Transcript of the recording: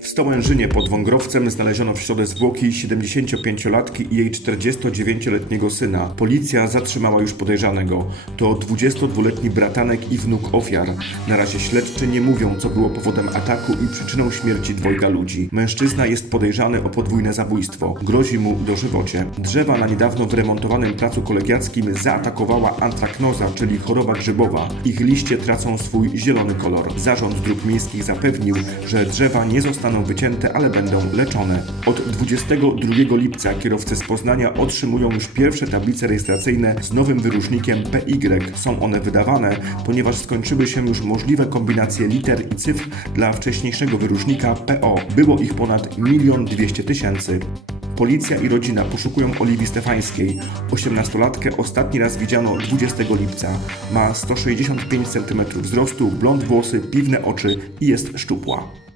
W Stołężynie pod Wągrowcem znaleziono w środę zwłoki 75-latki i jej 49-letniego syna. Policja zatrzymała już podejrzanego. To 22-letni bratanek i wnuk ofiar. Na razie śledczy nie mówią, co było powodem ataku i przyczyną śmierci dwojga ludzi. Mężczyzna jest podejrzany o podwójne zabójstwo. Grozi mu dożywocie. Drzewa na niedawno wyremontowanym placu kolegiackim zaatakowała antraknoza, czyli choroba grzybowa. Ich liście tracą swój zielony kolor. Zarząd dróg miejskich zapewnił, że drzewa nie zostaną wycięte, ale będą leczone. Od 22 lipca kierowcy z Poznania otrzymują już pierwsze tablice rejestracyjne z nowym wyróżnikiem PY. Są one wydawane, ponieważ skończyły się już możliwe kombinacje liter i cyfr dla wcześniejszego wyróżnika PO. Było ich ponad 1 200 tysięcy. Policja i rodzina poszukują Oliwii Stefańskiej. 18-latkę ostatni raz widziano 20 lipca. Ma 165 cm wzrostu, blond włosy, piwne oczy i jest szczupła.